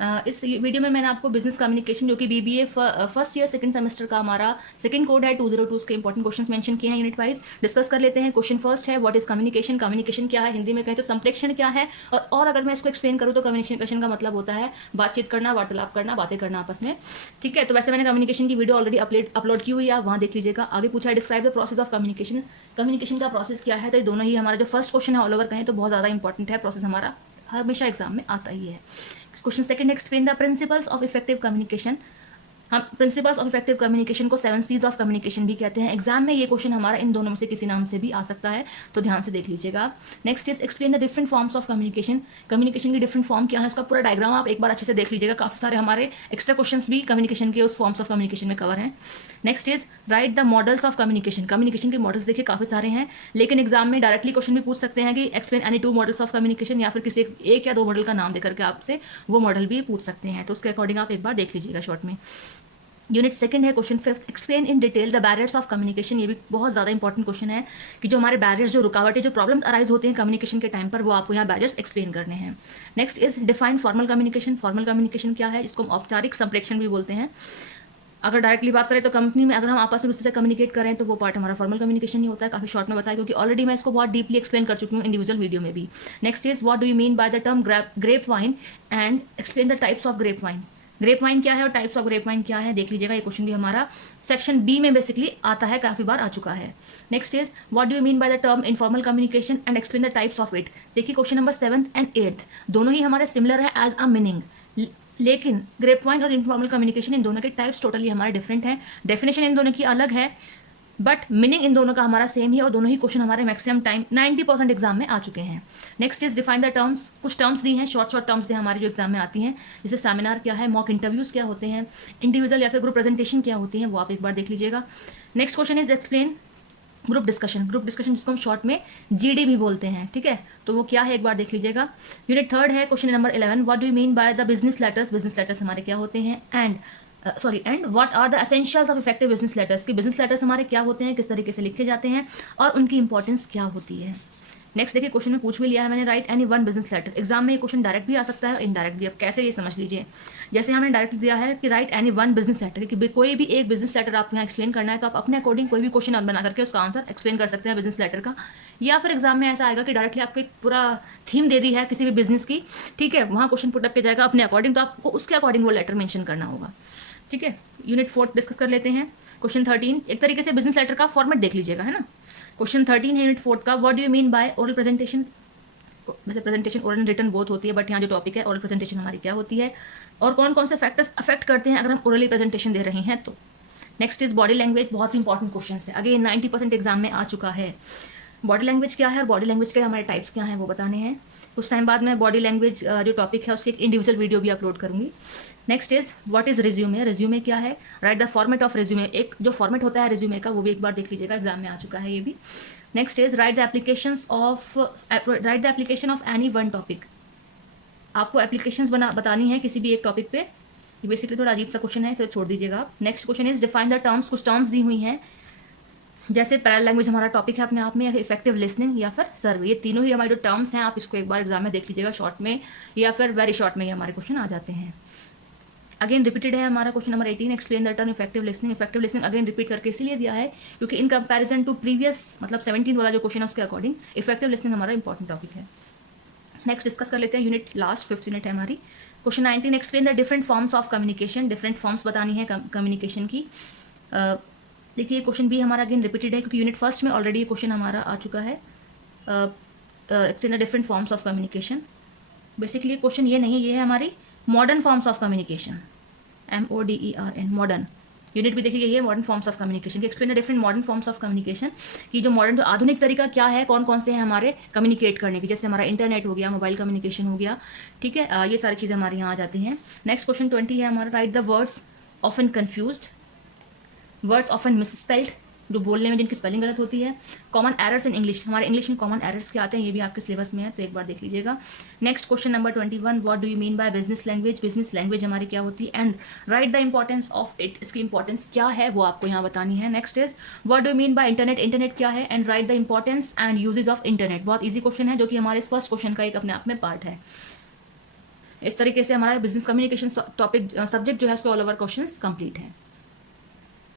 इस वीडियो में मैंने आपको बिजनेस कम्युनिकेशन जो कि BBA first year second semester का हमारा सेकंड कोड है 202 के इंपॉर्टेंट क्वेश्चंस मेंशन किए हैं यूनिट वाइज। डिस्कस कर लेते हैं। क्वेश्चन फर्स्ट है, व्हाट इज कम्युनिकेशन। कम्युनिकेशन क्या है, हिंदी में कहें तो संप्रेषण क्या है। और अगर मैं इसको एक्सप्लेन करूँ तो कम्युनिकेशन का मतलब होता है बातचीत करना, वार्तालाप करना, बातें करना आपस में। ठीक है, तो वैसे मैंने कम्युनिकेशन की वीडियो ऑलरेडी अपलोड की हुई है, आप वहाँ देख लीजिएगा। आगे पूछा है describe the process of communication. Communication का प्रोसेस क्या है, तो ये दोनों ही हमारा जो फर्स्ट क्वेश्चन है ऑल ओवर कहें तो बहुत ज़्यादा इंपॉर्टेंट है, प्रोसेस हमारा हमेशा एग्जाम में आता ही है। Question second, explain the principles of effective communication. हम प्रिंसिपल्स ऑफ इफेक्टिव कम्युनिकेशन को 7 सीज ऑफ कम्युनिकेशन भी कहते हैं। एग्जाम में ये क्वेश्चन हमारा इन दोनों में से किसी नाम से भी आ सकता है, तो ध्यान से देख लीजिएगा। Next is explain the different forms of communication. Communication की डिफरेंट फॉर्म क्या है, उसका पूरा डायग्राम आप एक बार अच्छे से देख लीजिएगा। काफी सारे हमारे एक्स्ट्रा क्वेश्चंस भी कम्युनिकेशन के उस फॉर्म्स ऑफ कम्युनिकेशन में कवर हैं। Next is right the models of communication. Communication के मॉडल्स देखिए काफी सारे हैं, लेकिन एग्जाम में डायरेक्टली क्वेश्चन भी पूछ सकते हैं कि explain any 2 models of communication, या फिर किसी एक या 2 मॉडल का नाम देकर के आपसे वो मॉडल भी पूछ सकते हैं, तो उसके अकॉर्डिंग आप एक बार देख लीजिएगा शॉर्ट में। यूनिट सेकंड है question fifth, explain in detail the barriers of communication. ये भी बहुत ज़्यादा इंपॉर्टेंट क्वेश्चन है कि जो हमारे बैरियर्स, जो रुकावटें, जो प्रॉब्लम्स अराइज होते हैं कम्युनिकेशन के टाइम पर, वो आपको यहाँ बैरियर्स एक्सप्लेन करने हैं। Next is define formal communication. Formal communication क्या है, इसको हम औपचारिक संप्रेषण भी बोलते हैं। अगर डायरेक्टली बात करें तो कंपनी में अगर हम आपस में दूसरे से कम्युनिकेट करें तो वो पार्ट हमारा फॉर्मल कम्युनिकेशन नहीं होता है। काफी शॉर्ट में बताया क्योंकि ऑलरेडी मैं इसको बहुत डीपली एक्सप्लेन कर चुकी हूँ इंडिविजुअल वीडियो में भी। Next is what do you mean by the term grape wine and explain the types of grape wine. Grape wine क्या है और टाइप्स ऑफ ग्रेप वाइन क्या है, देख लीजिएगा। ये क्वेश्चन भी हमारा सेक्शन बी में बेसिकली आता है, काफी बार आ चुका है। Next is what do you mean by the term informal communication and explain the types of it. देखिए क्वेश्चन नंबर 7th एंड 8th दोनों ही हमारे सिमिलर है एज अ मीनिंग, लेकिन ग्रेप वाइन और इनफॉर्मल कम्युनिकेशन इन दोनों के टाइप्स टोटली हमारे डिफरेंट हैं। डेफिनेशन इन दोनों की अलग है, बट मीनिंग इन दोनों का हमारा सेम ही है, और दोनों ही क्वेश्चन हमारे मैक्सिमम टाइम 90% एग्जाम में आ चुके हैं। Next is define the terms. कुछ टर्म्स दी हैं, शॉर्ट टर्म्स हैं हमारे जो एग्जाम में आती हैं, जैसे सेमिनार क्या है, मॉक इंटरव्यूज क्या होते हैं, इंडिविजुअल या फिर ग्रुप प्रेजेंटेशन क्या होती हैं, वो आप एक बार देख लीजिएगा। Next question is explain group discussion. Group discussion जिसको हम शॉर्ट में जीडी भी बोलते हैं, ठीक है, तो वो क्या है एक बार देख लीजिएगा। यूनिट थर्ड है question number 11, what do you mean by the business letters. Business letters हमारे क्या होते हैं, and what are the essentials of effective business letters. कि बिजनेस लेटर्स हमारे क्या होते हैं, किस तरीके से लिखे जाते हैं और उनकी इंपॉर्टेंस क्या होती है। नेक्स्ट देखिए क्वेश्चन में पूछ भी लिया है मैंने, write any one business letter. Exam में ये क्वेश्चन डायरेक्ट भी आ सकता है और इनडायरेक्ट भी। अब कैसे, ये समझ लीजिए। जैसे हमने डायरेक्ट दिया है कि write any one business letter, कि कोई भी एक बिजनेस लेटर आपको यहाँ एक्सप्लेन करना है, तो आप अपने अकॉर्डिंग कोई भी क्वेश्चन बना करके उसका आंसर एक्सप्लेन कर सकते हैं बिजनेस लेटर का। या फिर एग्जाम में ऐसा आएगा कि डायरेक्टली आपको एक पूरा थीम दे दी है किसी भी बिजनेस की, ठीक है, वहाँ क्वेश्चन पुटअप किया जाएगा अपने अकॉर्डिंग, तो आपको उसके अकॉर्डिंग वो लेटर मेंशन करना होगा। ठीक है, यूनिट 4 डिस्कस कर लेते हैं। क्वेश्चन 13 एक तरीके से बिजनेस लेटर का फॉर्मेट देख लीजिएगा, है ना। क्वेश्चन 13 है यूनिट 4 का, what do you mean by oral presentation. वैसे presentation oral and written both होती है, बट यहाँ जो टॉपिक है ओरल प्रेजेंटेशन हमारी क्या होती है और कौन कौन से फैक्टर्स अफेक्ट करते हैं अगर हम ओरली प्रेजेंटेशन दे रहे हैं तो। नेक्स्ट इज बॉडी लैंग्वेज, बहुत ही इंपॉर्टेंट क्वेश्चन है, अगेन 90% एग्जाम में आ चुका है। बॉडी लैंग्वेज क्या है और बॉडी लैंग्वेज के हमारे टाइप्स क्या हैं वो बताने हैं। कुछ टाइम बाद मैं बॉडी लैंग्वेज जो टॉपिक है उसकी एक इंडिविजुअल वीडियो भी अपलोड करूंगी। Next is what is resume. Resume क्या है, right the format of resume. एक जो फॉर्मेट होता है रिज्यूमे का वो भी एक बार देख लीजिएगा, एग्जाम में आ चुका है ये भी। Next is right the application of any one topic. आपको एप्लीकेशंस बतानी है किसी भी एक टॉपिक पे। ये बेसिकली थोड़ा अजीब सा क्वेश्चन है, इसे छोड़ दीजिएगा। Next question is define the terms. कुछ टर्म्स दी हुई हैं, जैसे पैरेलल लैंग्वेज हमारा टॉपिक है अपने आप में, या फिर इफेक्टिव लिसनिंग या फिर सर्वे। ये तीनों ही हमारे जो टर्म्स हैं आप इसको एक बार एग्जाम में देख लीजिएगा शॉर्ट में या फिर वेरी शॉर्ट में, ये हमारे क्वेश्चन आ जाते हैं। अगेन रिपीटेड है हमारा question number 18, explain the term effective listening. Effective listening again repeat करके इसीलिए दिया है क्योंकि इन कंपैरिजन टू प्रीवियस मतलब 17 वाला जो क्वेश्चन है उसके अकॉर्डिंग इफेक्टिव लिसनिंग हमारा इंपॉर्टेंट टॉपिक है। नेक्स्ट डिस्कस कर लेते हैं यूनिट लास्ट 5th यूनिट है हमारी। Question 19, explain the different forms of communication. Different forms बतानी है कम्युनिकेशन की। देखिए क्वेश्चन भी हमारा अगेन रिपीटेड है क्योंकि यूनिट फर्स्ट में ऑलरेडी ये क्वेश्चन हमारा आ चुका है। Explain the different forms of communication. Basically question ये नहीं, ये है हमारी modern forms of communication, MODERN modern. Unit भी देखिए ये है modern forms of communication. Explain the different modern forms of communication, कि जो मॉडर्न जो आधुनिक तरीका क्या है, कौन कौन से हैं हमारे कम्युनिकेट करने के, जैसे हमारा इंटरनेट हो गया, मोबाइल कम्युनिकेशन हो गया, ठीक है, ये सारी चीज़ें हमारे यहाँ आ जाती हैं। नेक्स्ट क्वेश्चन 20 है हमारा, right the words often confused, words often misspelled, जो बोलने में जिनकी स्पेलिंग गलत होती है। कॉमन एरर्स इन इंग्लिश, हमारे इंग्लिश में कॉमन एरर्स क्या आते हैं ये भी आपके सिलेबस में है, तो एक बार देख लीजिएगा। Next question number 21, what do you mean by business language. Business language हमारी क्या होती है and write the importance of it, इसकी इंपॉर्टेंस क्या है वो आपको यहाँ बतानी है। Next is what do you mean by internet, internet क्या है and write the importance and uses of internet. बहुत ईजी क्वेश्चन है जो कि हमारे इस फर्स्ट क्वेश्चन का एक अपने आप में पार्ट है। इस तरीके से हमारा बिजनेस कम्युनिकेशन टॉपिक सब्जेक्ट जो है उसके ऑल ओवर क्वेश्चंस कंप्लीट हैं।